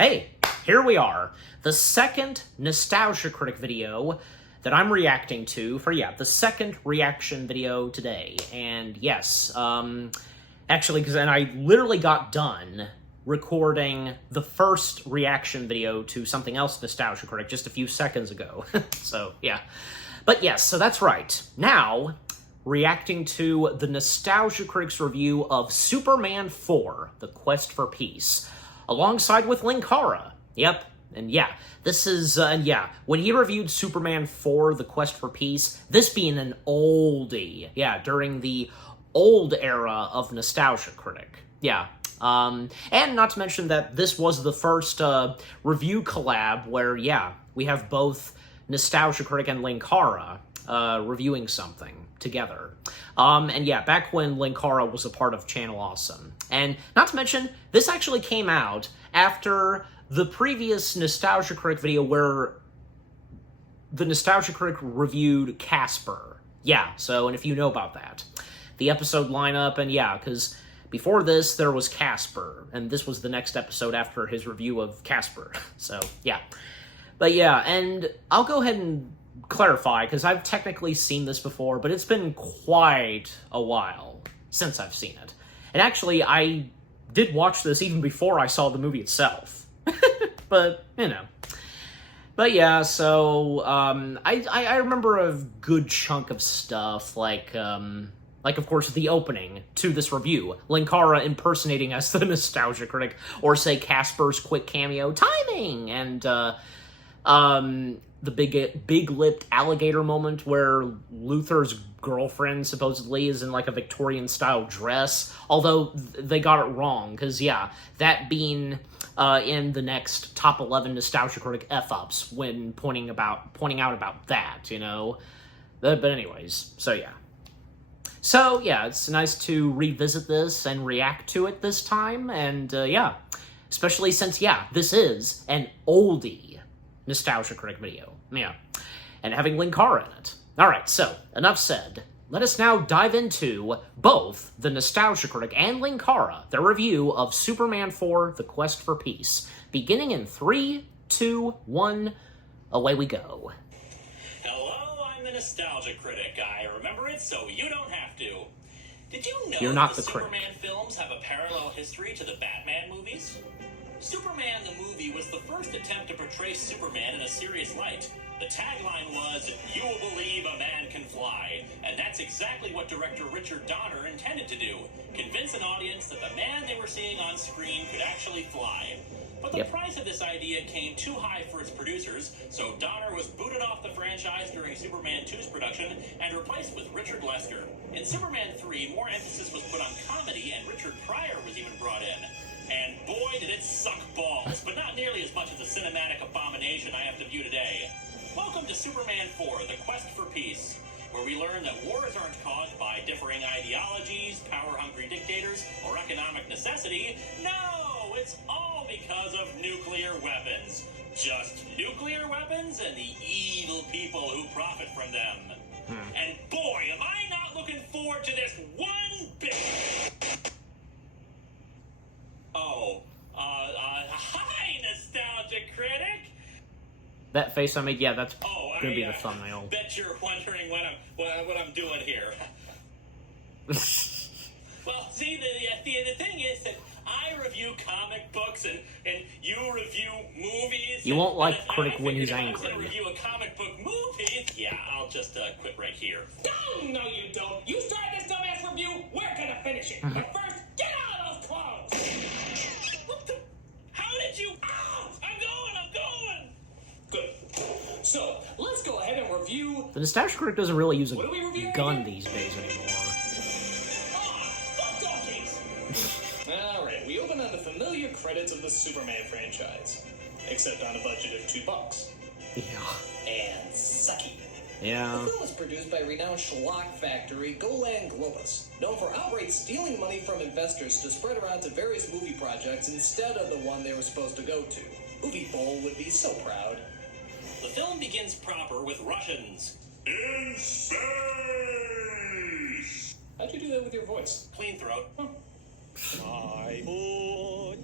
Hey, here we are. The second Nostalgia Critic video that I'm reacting to for, the second reaction video today. And yes, actually, and I literally got done recording the first reaction video to something else Nostalgia Critic just a few seconds ago. So, yeah. But yes, so that's right. Now, reacting to the Nostalgia Critic's review of Superman 4, The Quest for Peace, alongside with Linkara. Yep, and yeah, this is, when he reviewed Superman 4, The Quest for Peace, this being an oldie, during the old era of Nostalgia Critic. Yeah, and not to mention that this was the first review collab where, we have both Nostalgia Critic and Linkara reviewing something together. And back when Linkara was a part of Channel Awesome. And not to mention, this actually came out after the previous Nostalgia Critic video where the Nostalgia Critic reviewed Casper. Yeah, so, and if you know about that. The episode lineup, and because before this, there was Casper, and this was the next episode after his review of Casper. So, yeah. But and I'll go ahead and clarify, because I've technically seen this before, but it's been quite a while since I've seen it. And actually, I did watch this even before I saw the movie itself. But, you know. But so, I remember a good chunk of stuff, like, of course, the opening to this review. Linkara impersonating as the Nostalgia Critic, or say Casper's quick cameo timing, and, the big-lipped alligator moment where Luther's girlfriend supposedly is in, like, a Victorian-style dress, although they got it wrong, because, that being in the next top 11 Nostalgia Critic F-ups when pointing out about that, you know? But anyways, so, So, it's nice to revisit this and react to it this time, and, especially since, this is an oldie Nostalgia Critic video. Yeah. And having Linkara in it. Alright, so, enough said. Let us now dive into both the Nostalgia Critic and Linkara, their review of Superman 4, The Quest for Peace. Beginning in 3, 2, 1, away we go. Hello, I'm the Nostalgia Critic. I remember it, so you don't have to. Did you know You're not the the critic. Superman films have a parallel history to the Batman movies? Superman the movie was the first attempt to portray Superman in a serious light. The tagline was, "You will believe a man can fly." And that's exactly what director Richard Donner intended to do. Convince an audience that the man they were seeing on screen could actually fly. But the price of this idea came too high for its producers, so Donner was booted off the franchise during Superman 2's production and replaced with Richard Lester. In Superman 3, more emphasis was put on comedy, and Richard Pryor was even brought in. And boy, did it suck balls, but not nearly as much as the cinematic abomination I have to view today. Welcome to Superman 4, The Quest for Peace, where we learn that wars aren't caused by differing ideologies, power-hungry dictators, or economic necessity. No, it's all because of nuclear weapons. Just nuclear weapons and the evil people who profit from them. And boy, am I not looking forward to this one bit. Hi, Nostalgia Critic. That face I made, that's gonna be the thumbnail. Bet you're wondering what I'm doing here. Well, see, the thing is that I review comic books and you review movies. You won't like Critic when he's angry. If I was gonna review a comic book movie, I'll just quit right here. No, you don't. You started this dumbass review. We're gonna finish it. But first, get out of those clothes. What the? How did you? Ow! I'm going. Good. So, let's go ahead and review... The Nostalgia Critic doesn't really use a gun these days anymore. Fuck donkeys! Alright, we open on the familiar credits of the Superman franchise. Except on a budget of $2. Yeah. And sucky. Yeah. The film was produced by renowned schlock factory Golan Globus, known for outright stealing money from investors to spread around to various movie projects instead of the one they were supposed to go to. Movie Bowl would be so proud. The film begins proper with Russians. In space! How'd you do that with your voice? Clean throat. I put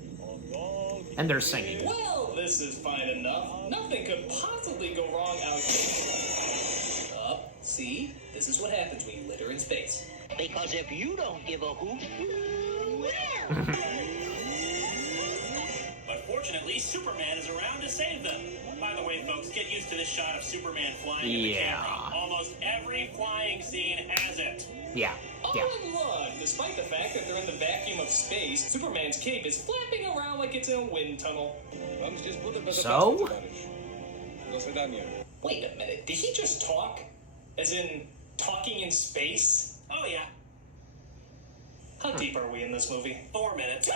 on And they're singing. Well, this is fine enough. Nothing could possibly go wrong out here. See? This is what happens when you litter in space. Because if you don't give a hoot, who will? But fortunately, Superman is around to save them. By the way, folks, get used to this shot of Superman flying in the camera. Almost every flying scene has it. Yeah. Oh, and look, despite the fact that they're in the vacuum of space, Superman's cape is flapping around like it's in a wind tunnel. So? Wait a minute, did he just talk? As in, talking in space? Oh, yeah. How deep are we in this movie? 4 minutes.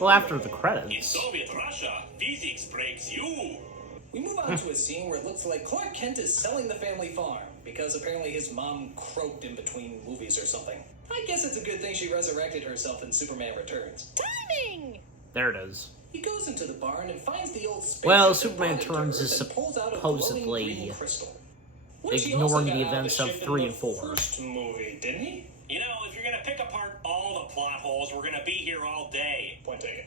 Well, after the In credits. Soviet Russia, physics breaks you. We move on to a scene where it looks like Clark Kent is selling the family farm, because apparently his mom croaked in between movies or something. I guess it's a good thing she resurrected herself in Superman Returns. Timing! There it is. He goes into the barn and finds the old space. Well, Superman Returns is supposedly ignoring the events of 3 and 4. First movie, didn't he? You know, if you're gonna pick apart all the plot holes, we're gonna be here all day. Point taken.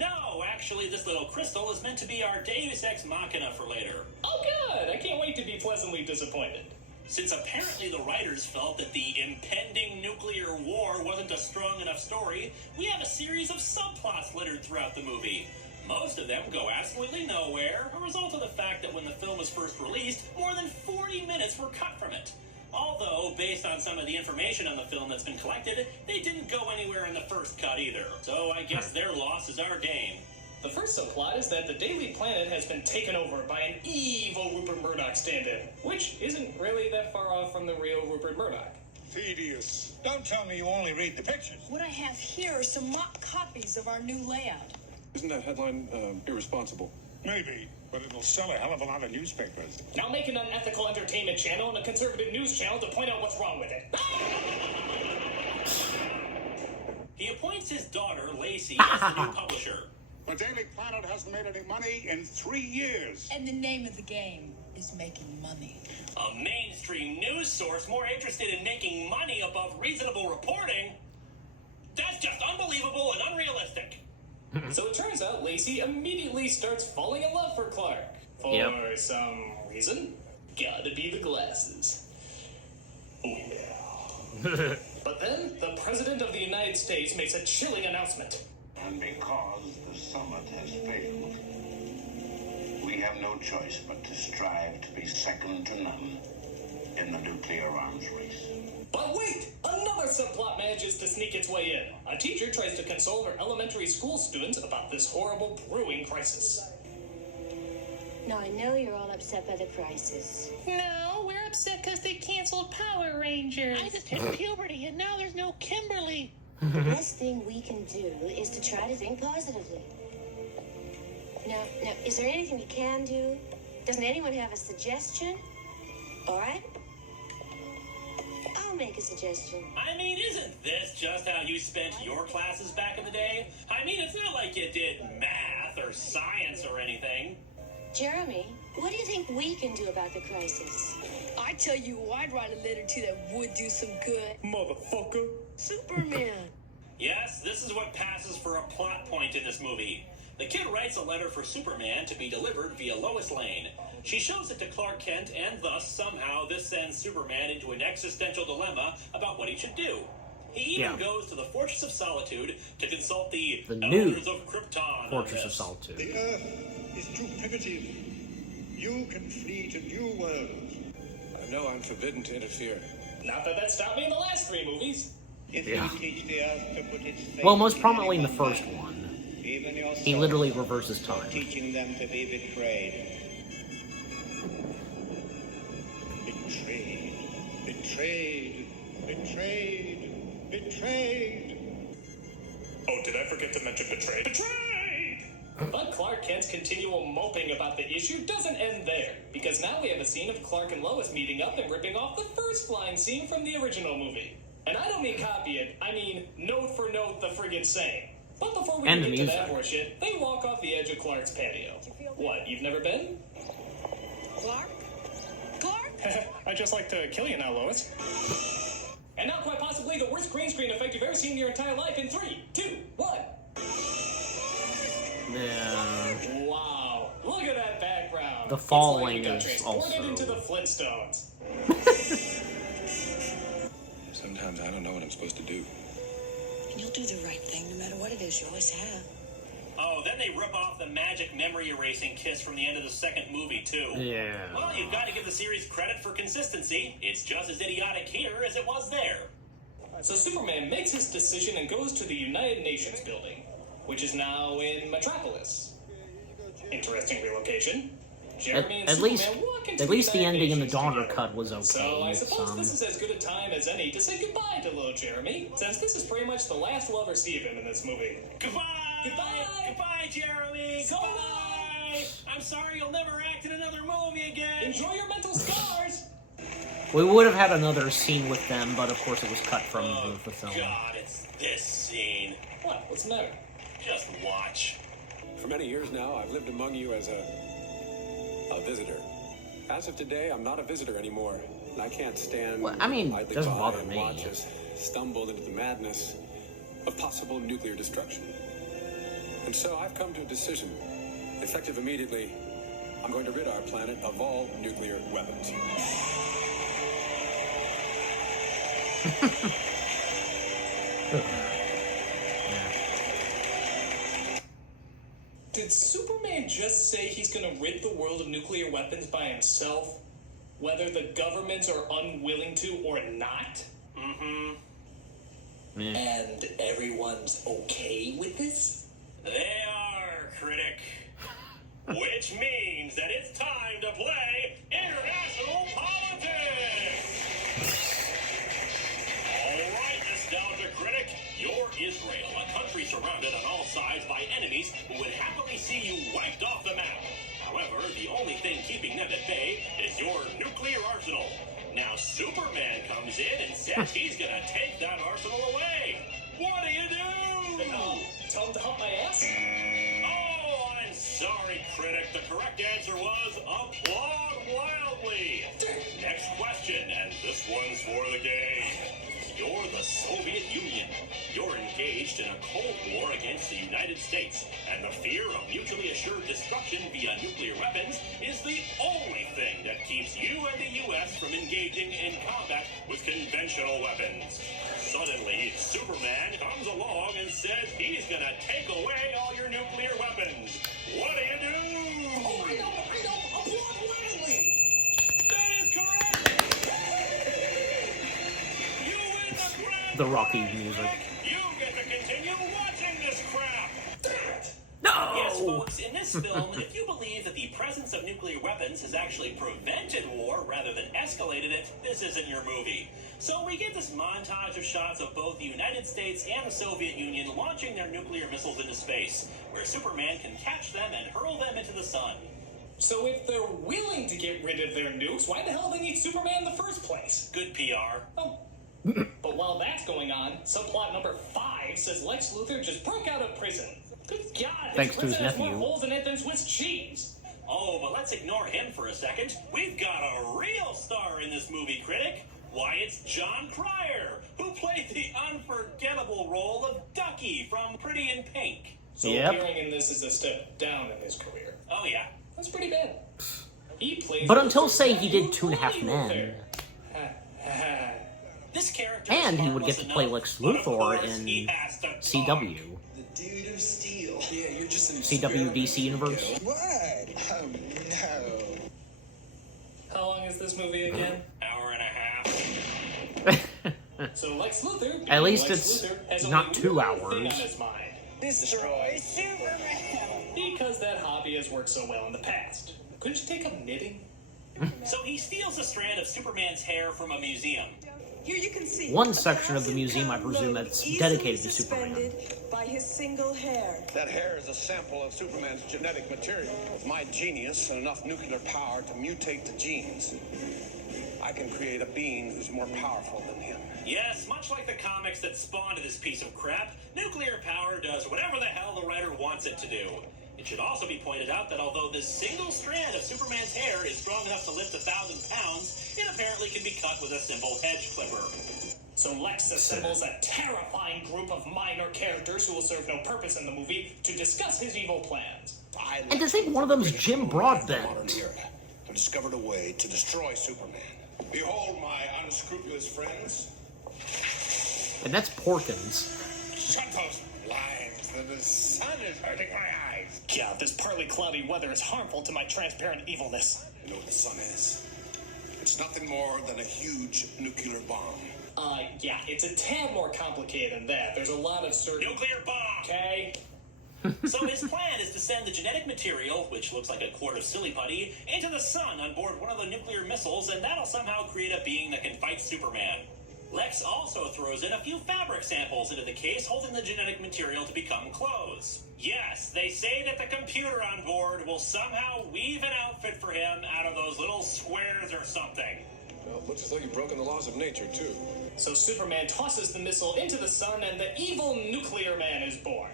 No, actually, this little crystal is meant to be our Deus Ex Machina for later. Oh, good! I can't wait to be pleasantly disappointed. Since apparently the writers felt that the impending nuclear war wasn't a strong enough story, we have a series of subplots littered throughout the movie. Most of them go absolutely nowhere, a result of the fact that when the film was first released, more than 40 minutes were cut from it. Although, based on some of the information on the film that's been collected, they didn't go anywhere in the first cut either. So I guess their loss is our gain. The first subplot is that the Daily Planet has been taken over by an evil Rupert Murdoch stand-in, which isn't really that far off from the real Rupert Murdoch. Tedious. Don't tell me you only read the pictures. What I have here are some mock copies of our new layout. Isn't that headline irresponsible? Maybe, but it'll sell a hell of a lot of newspapers. Now make an unethical entertainment channel and a conservative news channel to point out what's wrong with it. He appoints his daughter, Lacey, as the new publisher. The Daily Planet hasn't made any money in 3 years. And the name of the game is making money. A mainstream news source more interested in making money above reasonable reporting? That's just unbelievable and unrealistic. So it turns out Lacey immediately starts falling in love for Clark. For some reason. Gotta be the glasses. Oh yeah. But then, the President of the United States makes a chilling announcement. And because the summit has failed, we have no choice but to strive to be second to none in the nuclear arms race. But wait! Another subplot manages to sneak its way in. A teacher tries to console her elementary school students about this horrible brewing crisis. Now, I know you're all upset by the crisis. No, we're upset because they canceled Power Rangers. I just hit puberty and now there's no Kimberly. The best thing we can do is to try to think positively. Now, is there anything we can do? Doesn't anyone have a suggestion? All right. I'll make a suggestion. I mean, isn't this just how you spent your classes back in the day? I mean, it's not like you did math or science or anything. Jeremy, what do you think we can do about the crisis? I tell you who I'd write a letter to that would do some good. Motherfucker. Superman. Yes, this is what passes for a plot point in this movie. The kid writes a letter for Superman to be delivered via Lois Lane. She shows it to Clark Kent, and thus, somehow, this sends Superman into an existential dilemma about what he should do. He even goes to the Fortress of Solitude to consult the new Elders of Krypton. Fortress of Solitude. The Earth is too primitive. You can flee to new worlds. I know I'm forbidden to interfere. Not that stopped me in the last 3 movies. If you teach the Earth to put its faith Well, most in prominently in the anyone first man, one. even your He soul, literally reverses time. teaching them to be betrayed. Betrayed. Betrayed. Betrayed. Oh, did I forget to mention betrayed? Betrayed! But Clark Kent's continual moping about the issue doesn't end there, because now we have a scene of Clark and Lois meeting up and ripping off the first flying scene from the original movie. And I don't mean copy it, I mean note for note the friggin' same. But before we And get the to music. that horseshit, they walk off the edge of Clark's patio. What, you've never been? Clark? Clark? I'd just like to kill you now, Lois. And now quite possibly the worst green screen effect you've ever seen in your entire life in 3, 2, 1. Yeah. Wow, look at that background. The It's falling like you got is transported also- into the Flintstones. Sometimes I don't know what I'm supposed to do. You'll do the right thing no matter what it is. You always have. Oh, then they rip off the magic memory erasing kiss from the end of the second movie, too. Yeah. Well, you've got to give the series credit for consistency. It's just as idiotic here as it was there. So Superman makes his decision and goes to the United Nations building, which is now in Metropolis. Interesting relocation. Jeremy and At Superman least, walk into at least the United ending in the Nations Donner together. cut was okay. So I suppose It's, this is as good a time as any to say goodbye to little Jeremy, since this is pretty much the last we'll ever see of him in this movie. Goodbye! Goodbye! Goodbye, Jeremy! So Goodbye! I'm sorry you'll never act in another movie again! Enjoy your mental scars! We would have had another scene with them, but of course it was cut from the film. God, it's this scene. What? What's the matter? Just watch. For many years now, I've lived among you as a visitor. As of today, I'm not a visitor anymore, and I can't stand Well, I mean, idly doesn't by bother and me. watch us stumble into the madness of possible nuclear destruction. And so I've come to a decision. Effective immediately, I'm going to rid our planet of all nuclear weapons. Did Superman just say he's gonna rid the world of nuclear weapons by himself? Whether the governments are unwilling to or not? Mm-hmm. And everyone's okay with this? They are, Critic. Which means that it's time to play international politics! Alright, Nostalgia Critic, you're Israel, a country surrounded on all sides by enemies who would happily see you wiped off the map. However, the only thing keeping them at bay is your nuclear arsenal. Now Superman comes in and says he's gonna take that arsenal away. What do you do? Tell him to hump my ass? Oh, I'm sorry, Critic. The correct answer was applaud wildly. Next question, and this one's for the game. You're the Soviet Union. You're engaged in a Cold War against the United States, and the fear of mutually assured destruction via nuclear weapons is the only thing that keeps you and the U.S. from engaging in combat with conventional weapons. Suddenly, Superman comes along and says he's gonna take away all your nuclear weapons. What do you do? Oh, I know! Applaud wildly! That is correct! You win the grand The Rocky prize, music. Critic. You get to continue watching this crap! No! Yes, folks, in this film, if you believe that the presence of nuclear weapons has actually prevented war rather than escalated it, this isn't your movie. So we get this montage of shots of both the United States and the Soviet Union launching their nuclear missiles into space, where Superman can catch them and hurl them into the sun. So if they're willing to get rid of their nukes, why the hell do they need Superman in the first place? Good PR. Oh. But while that's going on, subplot number 5 says Lex Luthor just broke out of prison. Good God, Thanks to his prison has more nephew. holes in it than Swiss cheese. Oh, but let's ignore him for a second. We've got a real star in this movie, Critic. Why, it's John Cryer, who played the unforgettable role of Ducky from Pretty in Pink. So Yep. appearing in this is a step down in his career. Oh, yeah. That's pretty bad. He plays But until, Luthor's say, he nephew, did 2.5 Men. This character And is he would get harmless to play enough, Lex but of Luthor course in he has to talk. CW. The dude of steel. Yeah, you're just an CW DC Universe. What? Oh, no. How long is this movie again? Hour and a half. So Lex Luthor, At least Lex it's Luthor, has not only 2 one hours. thing on his mind. Destroy Superman. Because that hobby has worked so well in the past. Couldn't you take up knitting? So he steals a strand of Superman's hair from a museum. Here you can see One section of the museum, I presume, that's dedicated to Superman. by his single hair. That hair is a sample of Superman's genetic material. With my genius and enough nuclear power to mutate the genes, I can create a being who's more powerful than him. Yes, much like the comics that spawned this piece of crap, nuclear power does whatever the hell the writer wants it to do. It should also be pointed out that although this single strand of Superman's hair is strong enough to lift 1,000 pounds, it apparently can be cut with a simple hedge clipper. So Lex assembles a terrifying group of minor characters who will serve no purpose in the movie to discuss his evil plans. And to think one of them's Jim Broadbent. I've discovered a way to destroy Superman. Behold my unscrupulous friends. And that's Porkins. Shut those blinds. The sun is hurting my eyes. Yeah, this partly cloudy weather is harmful to my transparent evilness. You know what the sun is? It's nothing more than a huge nuclear bomb. Yeah, it's a tad more complicated than that. There's a lot of certain... Nuclear bomb! Okay? So his plan is to send the genetic material, which looks like a quart of silly putty, into the sun on board one of the nuclear missiles, and that'll somehow create a being that can fight Superman. Lex also throws in a few fabric samples into the case, holding the genetic material to become clothes. Yes, they say that the computer on board will somehow weave an outfit for him out of those little squares or something. Well, it looks like you've broken the laws of nature, too. So Superman tosses the missile into the sun, and the evil nuclear man is born.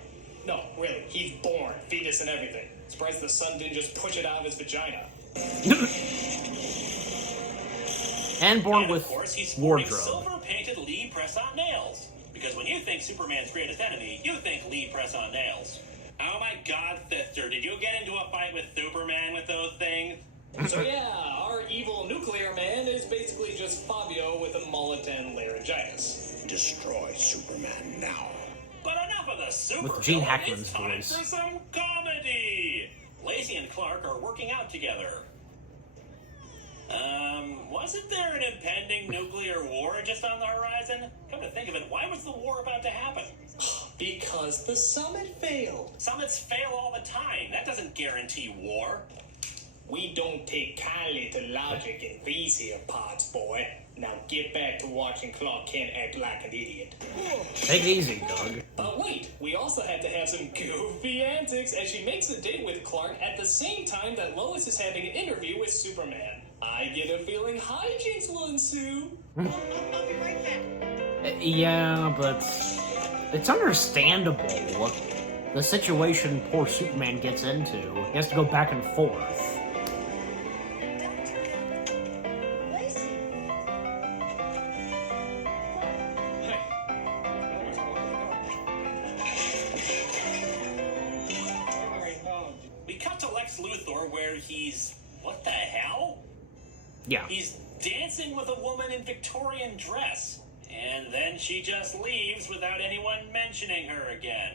No, really, he's born, fetus and everything. Surprised the sun didn't just push it out of his vagina. And born And with of course, he's sporting wardrobe. silver-painted Lee press-on nails. Because when you think Superman's greatest enemy, you think Lee press-on nails. Oh my God, sister, did you get into a fight with Superman with those things? So yeah, our evil nuclear man is basically just Fabio with a mullet and laryngitis. Destroy Superman now. But enough of the super With Gene villain, Hackman's it's time voice. for some comedy. Lacey and Clark are working out together. Wasn't there an impending nuclear war just on the horizon? Come to think of it, why was the war about to happen? Because the summit failed. Summits fail all the time. That doesn't guarantee war. We don't take kindly to logic in these here parts, boy. Now get back to watching Clark Kent act like an idiot. Take it easy, Doug. But wait, we also have to have some goofy antics as she makes a date with Clark at the same time that Lois is having an interview with Superman. I get a feeling hijinks will ensue. I'll be right back. Yeah, but it's understandable. The situation poor Superman gets into. He has to go back and forth. Lacey. We cut to Lex Luthor where he's... what the hell? Yeah. He's dancing with a woman in Victorian dress. And then she just leaves without anyone mentioning her again.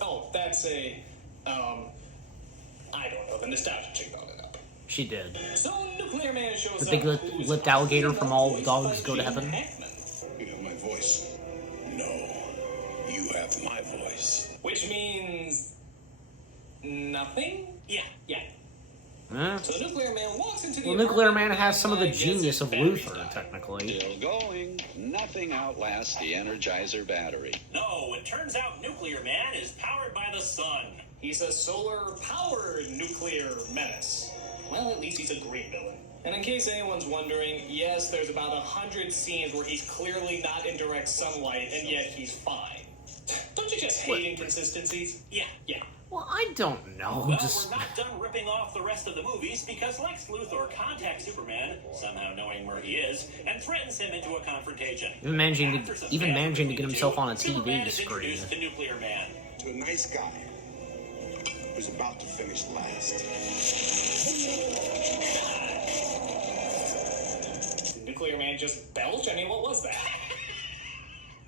Oh, that's a, I don't know, the nostalgia chick brought it up. She did. So Nuclear Man shows The big up. lipped alligator from All Dogs Go to Heaven. You have my voice. No, you have my voice. Which means... nothing? Yeah. Yeah. Huh? So Nuclear Man walks into the Well, Nuclear apartment Man has some of the and gets genius his of battery Luthor, died. technically. Still going. Nothing outlasts the Energizer battery. No, it turns out Nuclear Man is powered by the sun. He's a solar-powered nuclear menace. Well, at least he's a green villain. And in case anyone's wondering, yes, there's about 100 scenes where he's clearly not in direct sunlight, and yet he's fine. Don't you just hate inconsistencies? Yeah. Yeah. Well, I don't know. Well, Just we're not done ripping off the rest of the movies because Lex Luthor contacts Superman, somehow knowing where he is, and threatens him into a confrontation. even managing After some to battling get between the himself two, on a Superman TV is screen. introduced to Nuclear Man. To a nice guy who's about to finish last. Did Nuclear Man just belch? I mean, what was that?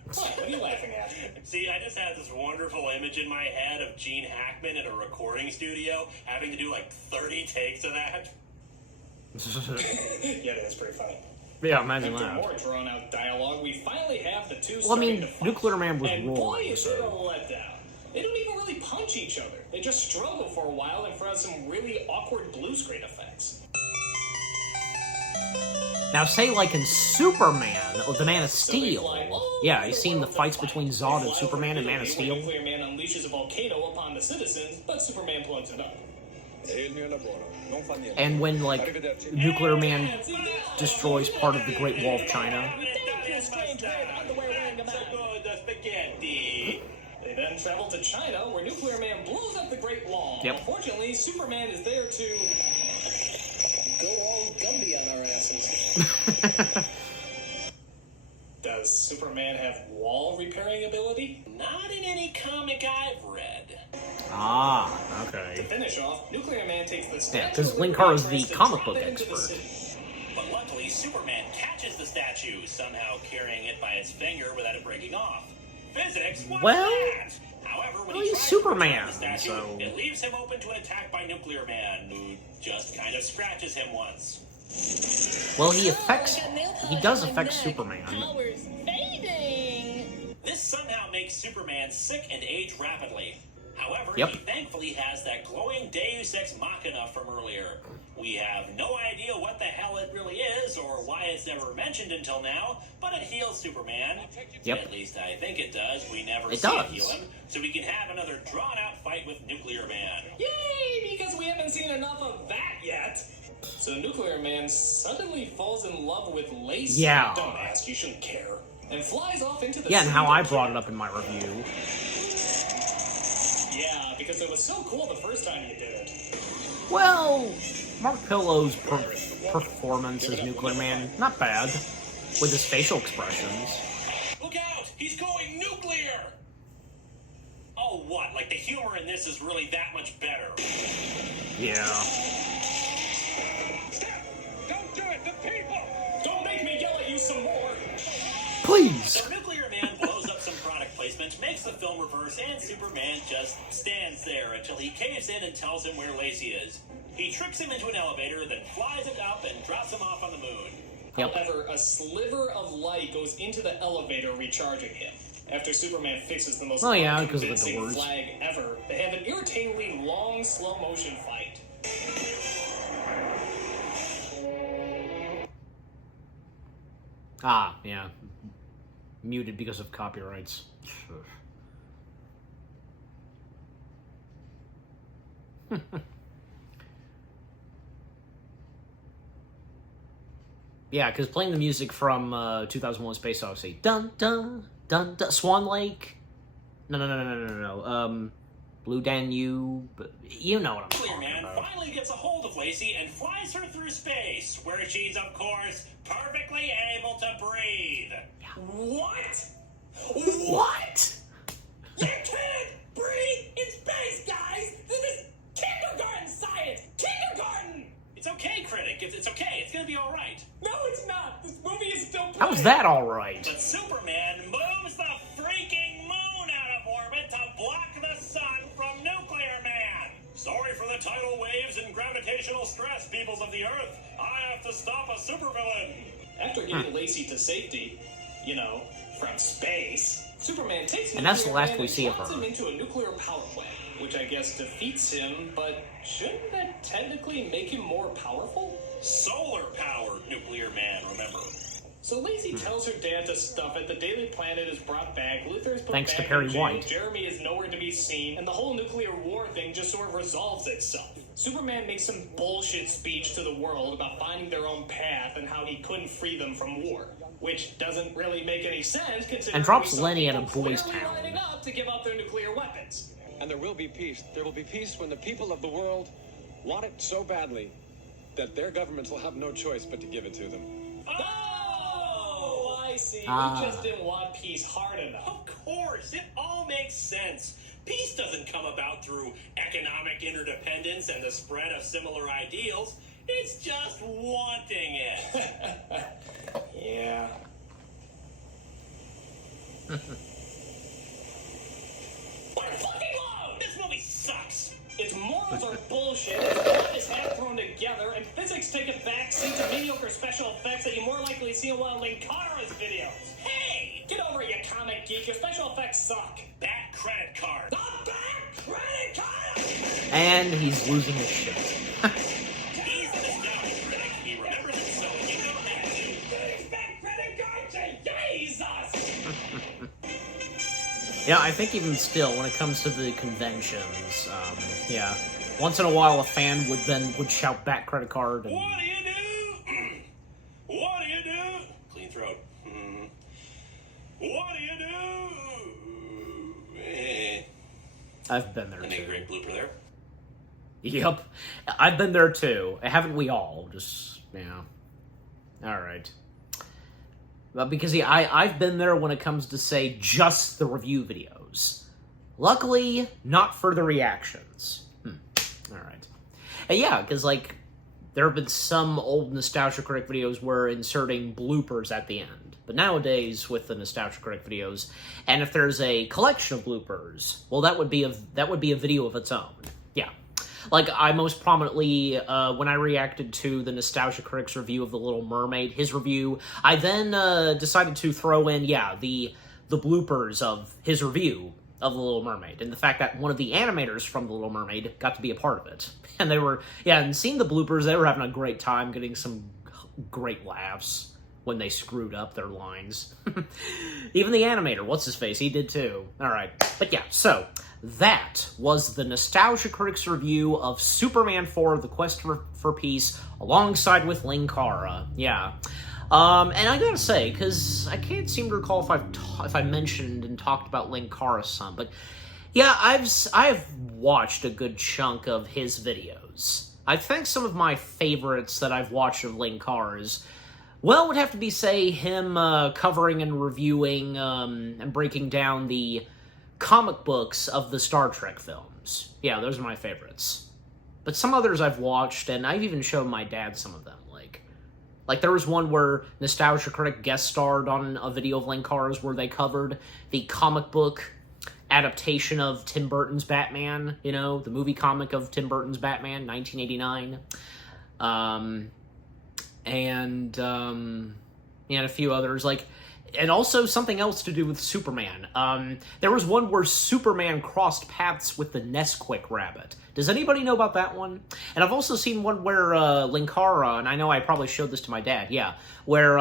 What are you laughing at? See, I just had this wonderful image in my head of Gene Hackman in a recording studio having to do like 30 takes of that. Yeah, that's pretty funny. Yeah, imagine After that. more drawn-out dialogue, we finally have the two Well, I mean, starting to fight. Nuclear Man was and boy, roaring, is it a so... letdown. They don't even really punch each other. They just struggle for a while in front of some really awkward blue screen effects. Now, say like in Superman, or the Man of So they Steel. fly all Yeah, over you've the seen the world to fights fight. between They Zod and fly Superman and over Man of Italy, where Steel. Nuclear Man unleashes a volcano upon the citizens, but Superman plugs it up. And when, like, Nuclear Man destroys part of the Great Wall of China. They then travel to China, where Nuclear Man blows up the Great Wall. Yep. Unfortunately, Superman is there to Does Superman have wall repairing ability? Not in any comic I've read. Ah, To okay. finish off, Nuclear Man takes the statue. Yeah, because of Linkar's the Liberty and comic drop book it into the expert. city. But luckily, Superman catches the statue, somehow carrying it by its finger without it breaking off. Physics? What's Well, that? However, when well, he he's tries Superman, to return the statue, so- it leaves him open to an attack by Nuclear Man, who just kind of scratches him once. Well, he Oh, affects. I got nail He polish does on my affect neck. Superman. Powers fading. This somehow makes Superman sick and age rapidly. However, Yep. he thankfully has that glowing Deus Ex Machina from earlier. We have no idea what the hell it really is or why it's never mentioned until now, but it heals Superman. Yep. At least I think it does. We never It see does. it heal him, so we can have another drawn-out fight with Nuclear Man. Yay! Because we haven't seen enough of that yet. So Nuclear Man suddenly falls in love with Lacey. Yeah. Don't ask, you shouldn't care. And flies off into the Yeah, and city how to I kill- brought it up in my review. Yeah, because it was so cool the first time you did it. Well, Mark Pillow's performance as Nuclear Man, not bad. With his facial expressions. Look out! He's going nuclear! Oh, what? Like the humor in this is really that much better. Yeah. Don't do it! The people! Don't make me yell at you some more! Please! So Nuclear Man blows up some product placement, makes the film reverse, and Superman just stands there until he caves in and tells him where Lacey is. He tricks him into an elevator, then flies it up and drops him off on the moon. Yep. However, a sliver of light goes into the elevator, recharging him. After Superman fixes the most Oh, yeah, because of the convincing doors. flag ever, they have an irritatingly long slow-motion fight. Ah, yeah. Muted because of copyrights. Yeah, because playing the music from 2001 Space Odyssey. Dun, dun, dun, dun. Swan Lake? No. Blue Danube. You know what I'm Nuclear talking Man about. finally gets a hold of Lacey and flies her through space, where she's, of course, perfectly able to breathe. What? What? You can't breathe in space, guys! This is kindergarten science! Kindergarten! It's okay, Critic. It's okay. It's gonna be all right. No, it's not! This movie is still playing! How's that alright? But Superman moves the freaking moon out of orbit to block the sun from Nuclear Man. Sorry for the tidal waves and gravitational stress, peoples of the Earth. I have to stop a supervillain. After getting Lacey to safety, you know, from space, Superman takes And that's the Nuclear last Man we and see of drops her. him into a nuclear power plant, which I guess defeats him, but shouldn't that technically make him more powerful? Solar-powered Nuclear Man, remember. So Lacey tells her dad to stuff it, the Daily Planet is brought back, Luther's put Thanks to back Perry in jail, White. Jeremy is nowhere to be seen, and the whole nuclear war thing just sort of resolves itself. Superman makes some bullshit speech to the world about finding their own path and how he couldn't free them from war, which doesn't really make any sense considering And drops we saw Lenny at a people boys' clearly town. lining up to give up their nuclear weapons. And there will be peace. There will be peace when the people of the world want it so badly that their governments will have no choice but to give it to them. Oh, I see. Ah. We just didn't want peace hard enough. Of course, it all makes sense. Peace doesn't come about through economic interdependence and the spread of similar ideals. It's just wanting it. Yeah. What a fucking load! This movie sucks. Its morals are bullshit, its plot is half thrown together, and physics take a backseat to mediocre special effects that you more likely see in one of Linkara's videos. Hey, Get over it, you comic geek. Your special effects suck. back credit card. The back credit card! And he's losing his shit. He's the nostalgia critic. He remembers it, so you don't have to. Thanks, back credit card to Jesus! Yeah, I think even still, when it comes to the conventions, yeah, once in a while a fan would shout back credit card. And, What do you do? What do you do? Clean throat. What do you do? I've been there I think a too. great blooper there. Yep, I've been there too. Haven't we all? Just yeah. All right. Because, yeah, I've been there when it comes to, say, just the review videos. Luckily, not for the reactions. All right. And yeah, because, like, there have been some old Nostalgia Critic videos where inserting bloopers at the end. But nowadays, with the Nostalgia Critic videos, and if there's a collection of bloopers, well, that would be a video of its own. Yeah. Like, I most prominently, when I reacted to the Nostalgia Critic's review of The Little Mermaid, his review, I then decided to throw in, yeah, the bloopers of his review of The Little Mermaid, and the fact that one of the animators from The Little Mermaid got to be a part of it. And they were, yeah, and seeing the bloopers, they were having a great time, getting some great laughs when they screwed up their lines. Even the animator, what's-his-face, he did too. Alright, but yeah, so that was the Nostalgia Critics review of Superman 4, The Quest for Peace, alongside with Linkara. Yeah. And I gotta say, because I can't seem to recall if I mentioned and talked about Linkara some, but yeah, I've watched a good chunk of his videos. I think some of my favorites that I've watched of Linkara's, well, would have to be, say, him covering and reviewing and breaking down the comic books of the Star Trek films. Yeah, those are my favorites. But some others I've watched, and I've even shown my dad some of them. Like there was one where Nostalgia Critic guest starred on a video of Linkara's where they covered the comic book adaptation of Tim Burton's Batman, you know, the movie comic of Tim Burton's Batman, 1989. And a few others, like, and also something else to do with Superman. There was one where Superman crossed paths with the Nesquik rabbit. Does anybody know about that one? And I've also seen one where Linkara, and I know I probably showed this to my dad, yeah, where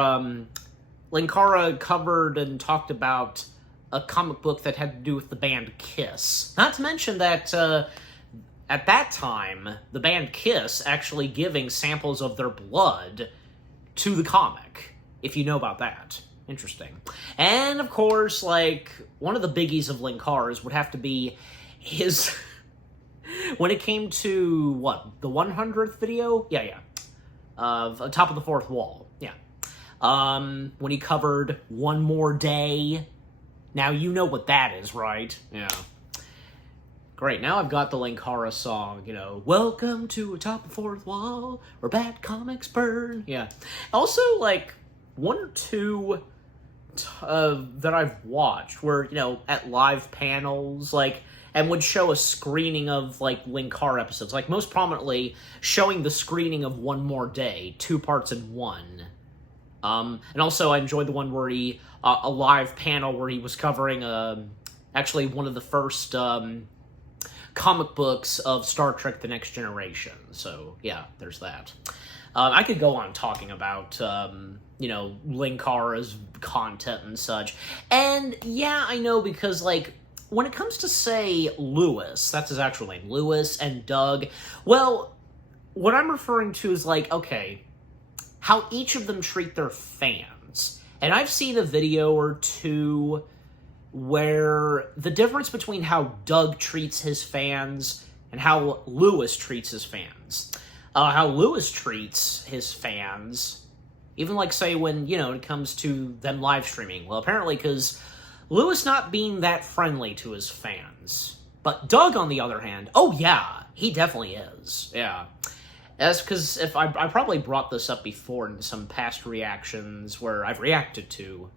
Linkara covered and talked about a comic book that had to do with the band Kiss. Not to mention that at that time, the band Kiss actually giving samples of their blood to the comic, if you know about that. Interesting. And, of course, like, one of the biggies of Linkara's would have to be his... when it came to, what, the 100th video? Yeah. Of Top of the Fourth Wall. Yeah. When he covered One More Day. Now, you know what that is, right? Yeah. Great, now I've got the Linkara song, you know, welcome to Top of the Fourth Wall, where bad comics burn. Yeah. Also, like, one or two that I've watched where, you know, at live panels, like, and would show a screening of, like, Linkara episodes. Like, most prominently, showing the screening of One More Day, 2 parts in one. And also, I enjoyed the one where he, a live panel where he was covering, actually one of the first, comic books of Star Trek The Next Generation. So, yeah, there's that. I could go on talking about, you know, Linkara's content and such. And, yeah, I know, because, like, when it comes to, say, Lewis, that's his actual name, Lewis and Doug, well, what I'm referring to is, like, okay, how each of them treat their fans. And I've seen a video or two where the difference between how Doug treats his fans and how Lewis treats his fans. How Lewis treats his fans, even like, say, when, you know, it comes to them live streaming. Well, apparently because Lewis not being that friendly to his fans. But Doug, on the other hand, oh yeah, he definitely is. Yeah. That's because if I probably brought this up before in some past reactions where I've reacted to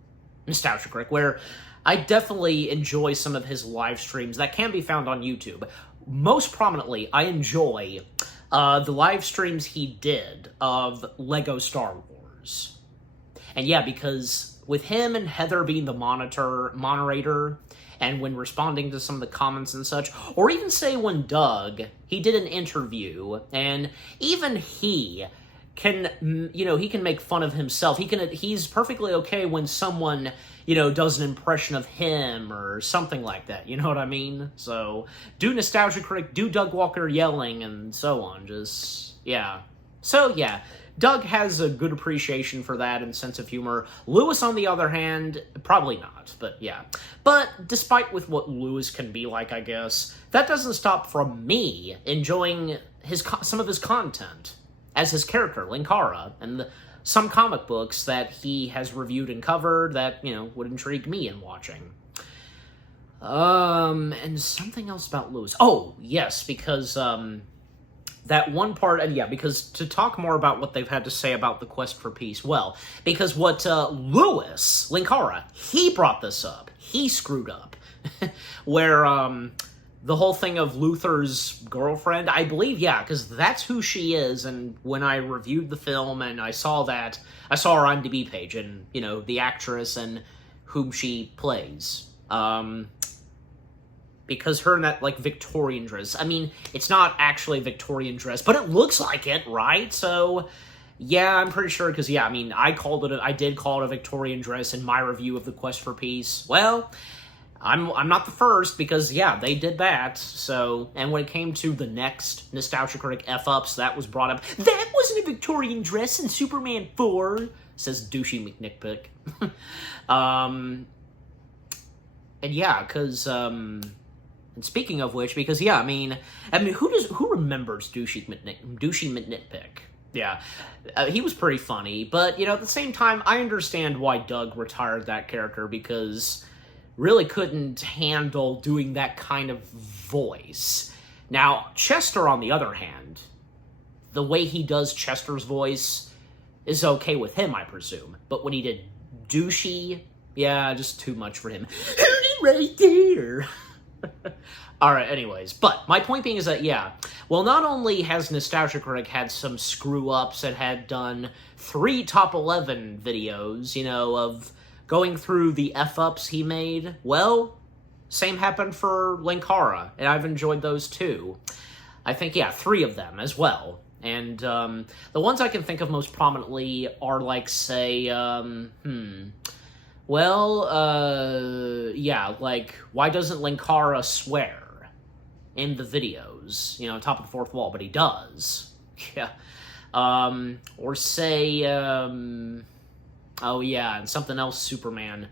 Nostalgia Critic, where I definitely enjoy some of his live streams that can be found on YouTube. Most prominently, I enjoy the live streams he did of Lego Star Wars. And yeah, because with him and Heather being the moderator, and when responding to some of the comments and such, or even say when Doug, he did an interview, and even he can, you know, he can make fun of himself. He's perfectly okay when someone, you know, does an impression of him or something like that, you know what I mean? So, do Nostalgia Critic, do Doug Walker yelling, and so on, just, yeah. So, yeah, Doug has a good appreciation for that and sense of humor. Lewis, on the other hand, probably not, but yeah. But despite with what Lewis can be like, I guess, that doesn't stop from me enjoying some of his content as his character, Linkara, and some comic books that he has reviewed and covered that, would intrigue me in watching. And something else about Lewis. Oh, yes, because, that one part, and because to talk more about what they've had to say about the quest for peace, well, because what, Lewis, Linkara, he brought this up. He screwed up. Where, the whole thing of Luther's girlfriend, I believe, because that's who she is, and when I reviewed the film and I saw that, I saw her IMDb page, and, the actress and whom she plays. Because her in that, Victorian dress, I mean, it's not actually a Victorian dress, but it looks like it, right? So, yeah, I'm pretty sure, because, I did call it a Victorian dress in my review of The Quest for Peace. Well, I'm not the first, because, they did that, so, and when it came to the next Nostalgia Critic F-Ups, that was brought up. That wasn't a Victorian dress in Superman 4, says Douchey McNickpick. And because, and speaking of which, because, who remembers Douchey McNitpick? Yeah, he was pretty funny, but, at the same time, I understand why Doug retired that character, because really couldn't handle doing that kind of voice. Now, Chester, on the other hand, the way he does Chester's voice is okay with him, I presume, but when he did Douchey, just too much for him. Right there. Alright, anyways, but my point being is that, well, not only has Nostalgia Critic had some screw-ups and had done 3 top 11 videos, of going through the F-ups he made, well, same happened for Linkara, and I've enjoyed those too. I think, 3 of them as well. And, the ones I can think of most prominently are, say, well, why doesn't Linkara swear in the videos, top of the fourth wall, but he does. Yeah. Or say, and something else, Superman,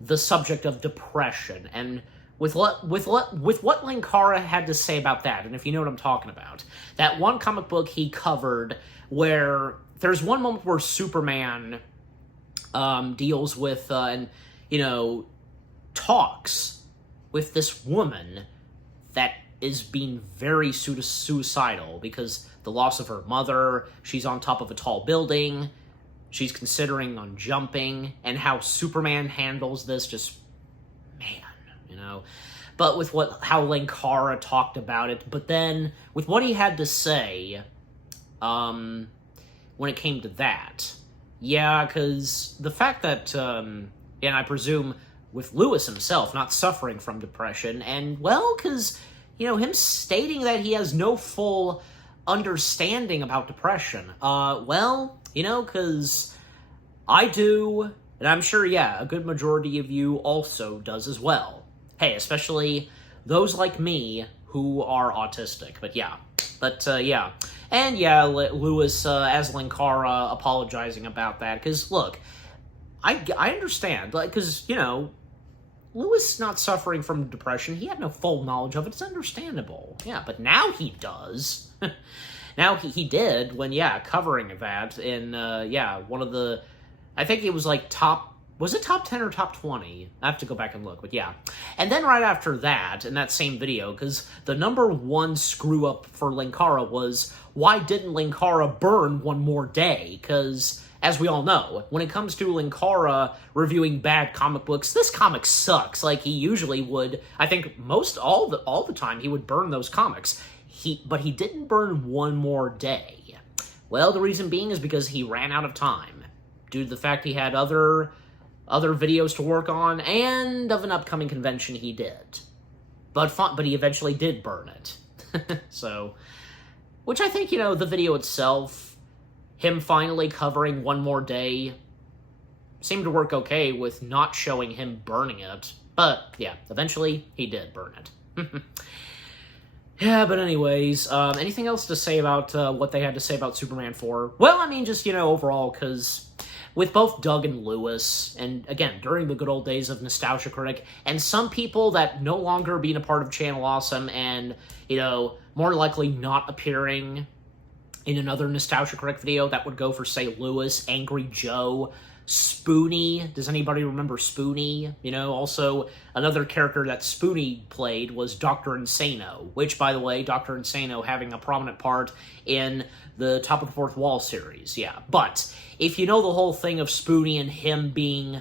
the subject of depression, and with what Linkara had to say about that, and if you know what I'm talking about, that one comic book he covered where there's one moment where Superman deals with, talks with this woman that is being very suicidal because the loss of her mother, she's on top of a tall building, she's considering on jumping, and how Superman handles this, just, man, But with how Linkara talked about it, but then with what he had to say, when it came to that, because the fact that, and I presume with Lewis himself not suffering from depression, and, well, because, him stating that he has no full understanding about depression, because I do, and I'm sure, a good majority of you also does as well. Hey, especially those like me who are autistic, And Lewis, as Linkara, apologizing about that, because, look, I understand, because, Lewis not suffering from depression, he had no full knowledge of it, it's understandable. Yeah, but now he does. Now he did when, covering that in, one of the, I think it was was it top 10 or top 20? I have to go back and look, but And then right after that, in that same video, because the number 1 screw-up for Linkara was, why didn't Linkara burn one more day? Because, as we all know, when it comes to Linkara reviewing bad comic books, this comic sucks, like he usually would. I think all the time he would burn those comics. But he didn't burn one more day. Well, the reason being is because he ran out of time, due to the fact he had other videos to work on, and of an upcoming convention he did. But he eventually did burn it. So, which I think, the video itself, him finally covering one more day, seemed to work okay with not showing him burning it. But, eventually he did burn it. But anyways, anything else to say about what they had to say about Superman 4? Well, I mean, just, overall, because with both Doug and Lewis, and again, during the good old days of Nostalgia Critic, and some people that no longer being a part of Channel Awesome and, more likely not appearing In another Nostalgia Critic video, that would go for, say, Lewis, Angry Joe, Spoonie. Does anybody remember Spoonie? You know, also another character that Spoonie played was Dr. Insano, which, by the way, Dr. Insano having a prominent part in the Top of the Fourth Wall series, yeah. But if you know the whole thing of Spoonie and him being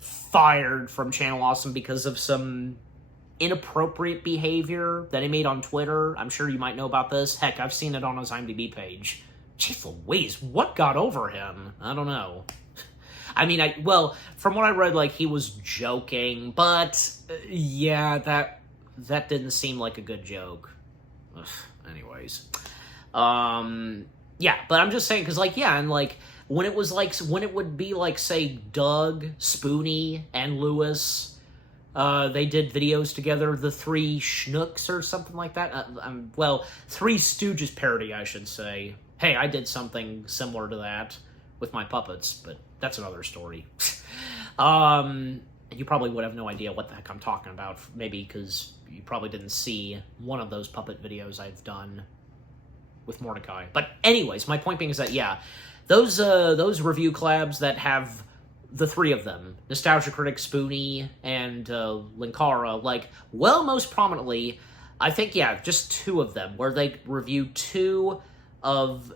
fired from Channel Awesome because of some inappropriate behavior that he made on Twitter, I'm sure you might know about this. Heck, I've seen it on his IMDb page. Jeez Louise, what got over him? I don't know. I mean, well, from what I read, like, he was joking, but, yeah, that didn't seem like a good joke. Ugh, anyways. Yeah, but I'm just saying, because, like, yeah, and, like, when it would be, like, say, Doug, Spoonie, and Lewis, they did videos together, the Three Schnooks or something like that. Well, Three Stooges parody, I should say. Hey, I did something similar to that with my puppets, but that's another story. You probably would have no idea what the heck I'm talking about, maybe because you probably didn't see one of those puppet videos I've done with Mordecai. But anyways, my point being is that, yeah, those review collabs that have the three of them, Nostalgia Critic, Spoonie, and Linkara, like, well, most prominently, I think, yeah, just two of them, where they reviewed two of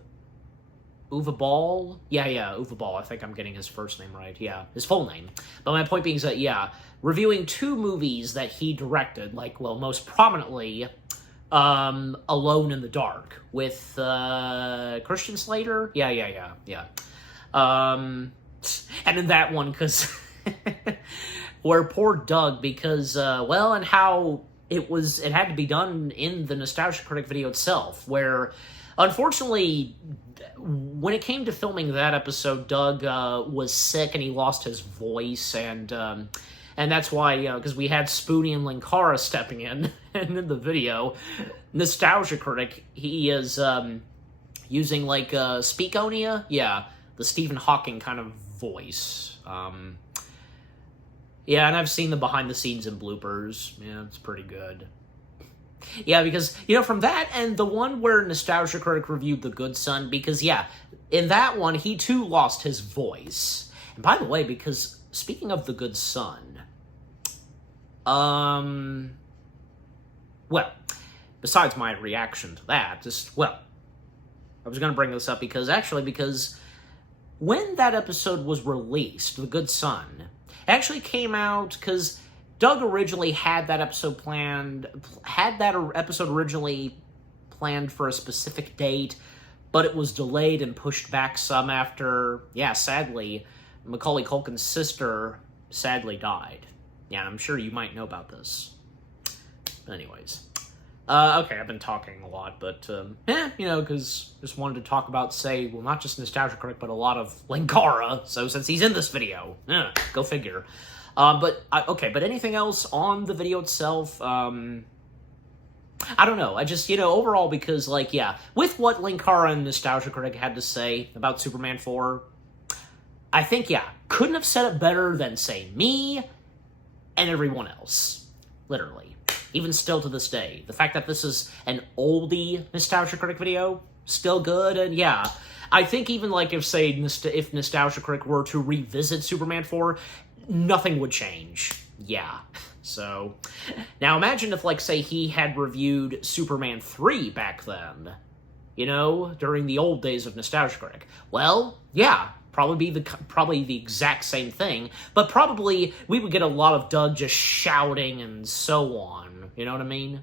Uwe Ball? Yeah, Uwe Ball. I think I'm getting his first name right. Yeah, his full name. But my point being is that, yeah, reviewing two movies that he directed, like, well, most prominently, Alone in the Dark with Christian Slater? Yeah. And in that one, because where poor Doug, because, well, and how it had to be done in the Nostalgia Critic video itself, where, unfortunately, when it came to filming that episode, Doug was sick and he lost his voice, and that's why, because we had Spoonie and Linkara stepping in, and in the video, Nostalgia Critic, he is using, like, Speakonia? Yeah, the Stephen Hawking kind of voice. Yeah, and I've seen the behind-the-scenes and bloopers. Yeah, it's pretty good. Yeah, because, from that and the one where Nostalgia Critic reviewed The Good Son, because, yeah, in that one, he too lost his voice. And by the way, because, speaking of The Good Son, well, besides my reaction to that, I was going to bring this up because when that episode was released, The Good Son, it actually came out because Doug originally had that episode originally planned for a specific date, but it was delayed and pushed back some after, yeah, sadly, Macaulay Culkin's sister sadly died. Yeah, I'm sure you might know about this. But anyways. Okay, I've been talking a lot, but, because just wanted to talk about, say, well, not just Nostalgia Critic, but a lot of Linkara, so since he's in this video, go figure. But anything else on the video itself, I don't know, I just, overall, because, like, yeah, with what Linkara and Nostalgia Critic had to say about Superman 4, I think, yeah, couldn't have said it better than, say, me and everyone else, literally. Even still to this day. The fact that this is an oldie Nostalgia Critic video, still good, and yeah. I think even, like, if Nostalgia Critic were to revisit Superman 4, nothing would change. Yeah. So, now imagine if, like, say, he had reviewed Superman 3 back then, during the old days of Nostalgia Critic. Well, yeah, probably the exact same thing, but probably we would get a lot of Doug just shouting and so on. You know what I mean?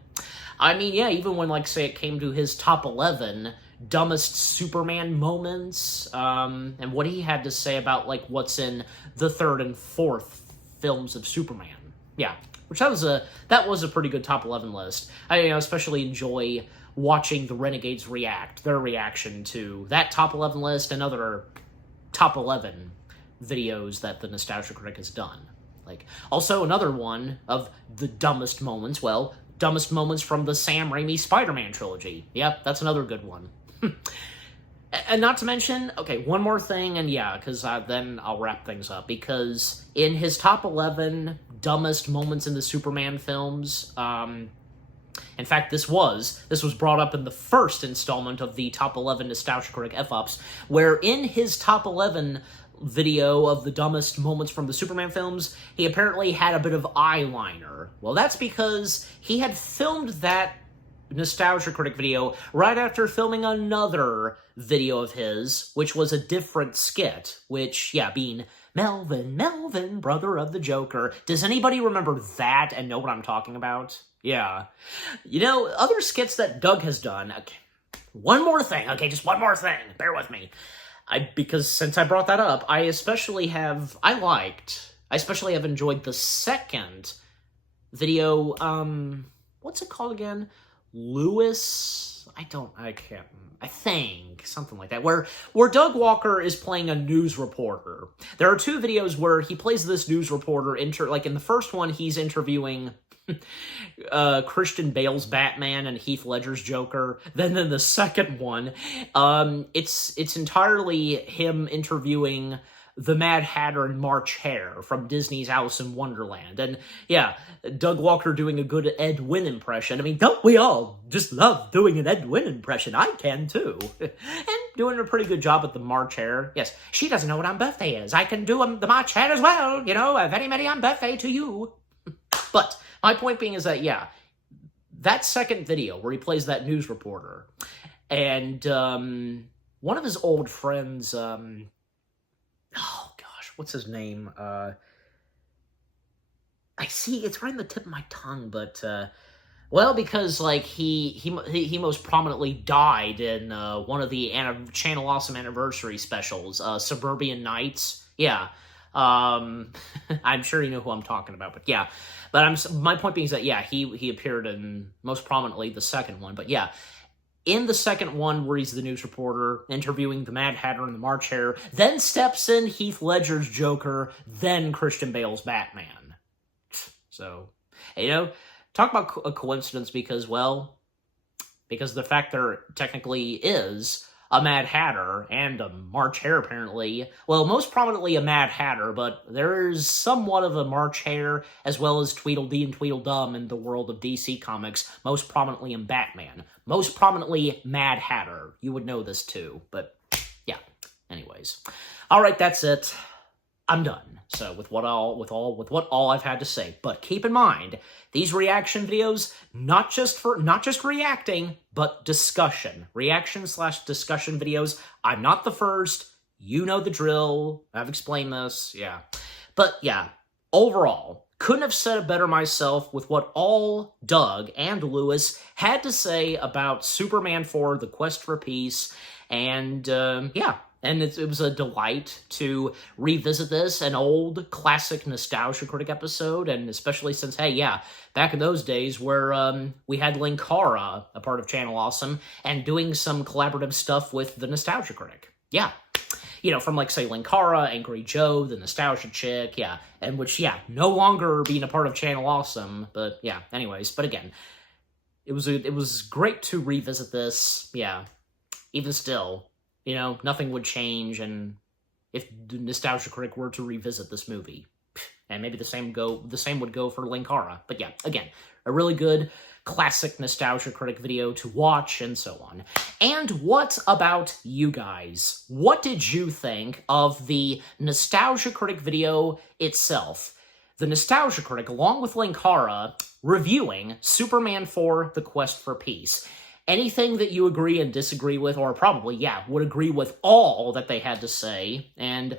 I mean, yeah, even when, like, say, it came to his top 11 dumbest Superman moments, and what he had to say about, like, what's in the third and fourth films of Superman. Yeah, which that was a pretty good top 11 list. I especially enjoy watching the Renegades their reaction to that top 11 list and other top 11 videos that the Nostalgia Critic has done. Like, also another one of the dumbest moments, dumbest moments from the Sam Raimi Spider-Man trilogy. Yep, that's another good one. And not to mention, okay, one more thing, and yeah, because then I'll wrap things up, because in his top 11 dumbest moments in the Superman films, In fact, this was brought up in the first installment of the Top 11 Nostalgia Critic F-Ups, where in his Top 11 video of the dumbest moments from the Superman films, he apparently had a bit of eyeliner. Well, that's because he had filmed that Nostalgia Critic video right after filming another video of his, which was a different skit, which, yeah, being Melvin, brother of the Joker. Does anybody remember that and know what I'm talking about? Yeah. You know, other skits that Doug has done, okay, one more thing, okay, just one more thing, bear with me. Because since I brought that up, I especially have enjoyed the second video, what's it called again? I think, something like that, where Doug Walker is playing a news reporter. There are two videos where he plays this news reporter, like in the first one, he's interviewing Christian Bale's Batman and Heath Ledger's Joker. Then in the second one, it's entirely him interviewing the Mad Hatter and March Hare from Disney's Alice in Wonderland. And yeah, Doug Walker doing a good Ed Wynn impression. I mean, don't we all just love doing an Ed Wynn impression? I can too. And doing a pretty good job at the March Hare. Yes, she doesn't know what on birthday is. I can do the March Hare as well. You know, a very many on birthday to you. But my point being is that, yeah, that second video where he plays that news reporter, and one of his old friends, oh gosh, what's his name? I see, it's right on the tip of my tongue, but, well, because, like, he most prominently died in one of the Channel Awesome anniversary specials, Suburban Nights. Yeah. I'm sure you know who I'm talking about, but yeah. But my point being is that, yeah, he appeared in, most prominently, the second one, but yeah. In the second one, where he's the news reporter, interviewing the Mad Hatter and the March Hare, then steps in Heath Ledger's Joker, then Christian Bale's Batman. So, you know, talk about a coincidence because the fact there technically is a Mad Hatter and a March Hare, apparently. Well, most prominently a Mad Hatter, but there's somewhat of a March Hare, as well as Tweedledee and Tweedledum in the world of DC Comics, most prominently in Batman. Most prominently Mad Hatter. You would know this too, but yeah. Anyways. Alright, that's it. I'm done. So with what all I've had to say. But keep in mind, these reaction videos, not just reacting, but discussion. Reaction/discussion videos. I'm not the first. You know the drill. I've explained this. Yeah. But yeah, overall, couldn't have said it better myself with what all Doug and Lewis had to say about Superman 4, The Quest for Peace, and yeah. And it was a delight to revisit this, an old classic Nostalgia Critic episode, and especially since, hey, yeah, back in those days where we had Linkara, a part of Channel Awesome, and doing some collaborative stuff with the Nostalgia Critic. Yeah. You know, from, like, say, Linkara, Angry Joe, the Nostalgia Chick, yeah, and which, yeah, no longer being a part of Channel Awesome, but, yeah, anyways, but again, it was great to revisit this, yeah, even still. You know, nothing would change, and if the Nostalgia Critic were to revisit this movie, and maybe the same would go for Linkara. But yeah, again, a really good classic Nostalgia Critic video to watch, and so on. And what about you guys? What did you think of the Nostalgia Critic video itself? The Nostalgia Critic, along with Linkara, reviewing Superman 4, The Quest for Peace. Anything that you agree and disagree with, or probably, yeah, would agree with all that they had to say. And,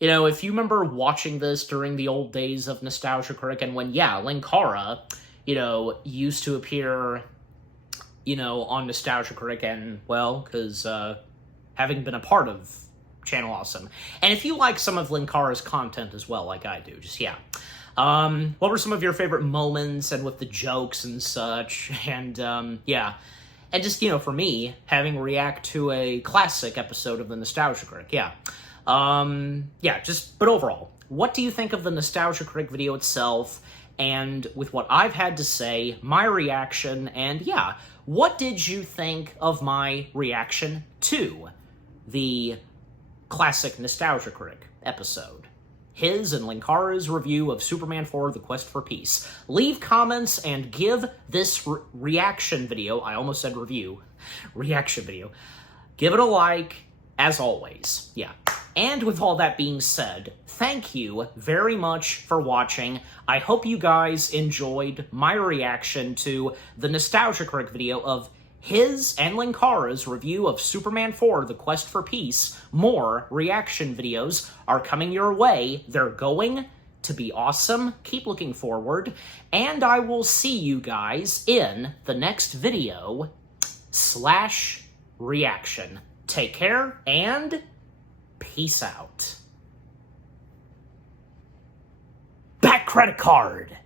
you know, if you remember watching this during the old days of Nostalgia Critic, and when, yeah, Linkara, you know, used to appear, you know, on Nostalgia Critic, and, well, because having been a part of Channel Awesome. And if you like some of Linkara's content as well, like I do, just, yeah. What were some of your favorite moments, and with the jokes and such, and, yeah. And just, you know, for me, having react to a classic episode of the Nostalgia Critic, yeah. Yeah, but overall, what do you think of the Nostalgia Critic video itself, and with what I've had to say, my reaction, and yeah, what did you think of my reaction to the classic Nostalgia Critic episode? his and Linkara's review of Superman 4, The Quest for Peace. Leave comments and give this reaction video, I almost said review, reaction video, give it a like, as always. Yeah. And with all that being said, thank you very much for watching. I hope you guys enjoyed my reaction to the Nostalgia Critic video of his and Linkara's review of Superman 4, The Quest for Peace. More reaction videos are coming your way. They're going to be awesome. Keep looking forward. And I will see you guys in the next video / reaction. Take care and peace out. Back credit card!